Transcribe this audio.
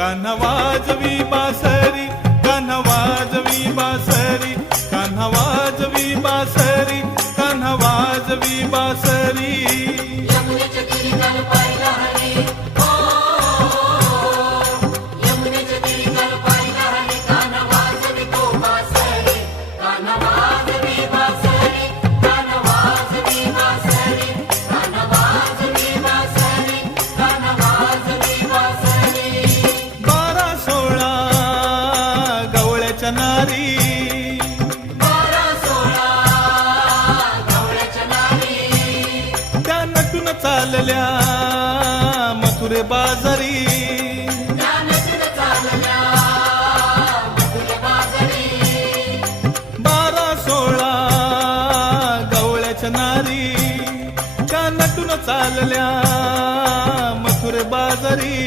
कान्हा वाजवी बासरी, कान्हा वाजवी बासरी, कान्हा वाजवी बासरी, कान्हा वाजवी बासरी. यमुनेच्या तीरी काल पाहिला हरी, हो यमुनेच्या तीरी काल पाहिला हरी. कान्हा वाजवी तो बासरी, कान्हा वाजवी बासरी, कान्हा वाजवी बासरी, कान्हा वाजवी बासरी, कान्हा वाजवी बासरी. 12-16 गवळ्याच्या नारी, 12-16 गवळ्याच्या नारी. त्या नटून चालल्या मथुरे बाजारी. त्या नटून चालल्या मथुरे बाजारी. 12-16 गवळ्याच्या नारी, त्या नटून चालल्या मथुरे बाजारी.